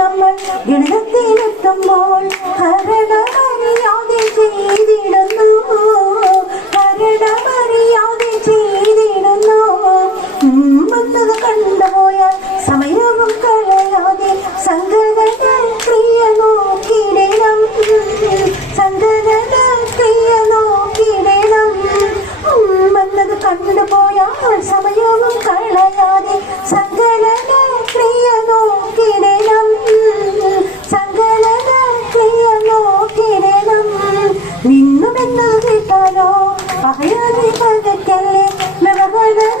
നമ്മൾ ഗണിതത്തിലെത്തുമ്പോൾ ഹരണമറിയാതെ ചെയ്തിടുന്നു, ഹരണമറിയാതെ ചെയ്തിടുന്നു. വന്നത് കണ്ടുപോയാൽ സമയവും കളയാതെ സംഘടന ക്രിയ നോക്കിടണം, സംഘടന ക്രിയ നോക്കിടണം. വന്നത് കണ്ടുപോയാൽ സമയവും കളയാതെ സംഘടന ക്രിയ നോക്കിടണം, സംഘടന ക്രിയ നോക്കിടണം. നിന്നുമെന്ന് കേട്ടാലോ പറയാതെ പകറ്റല്ലേ വ്യവഹാര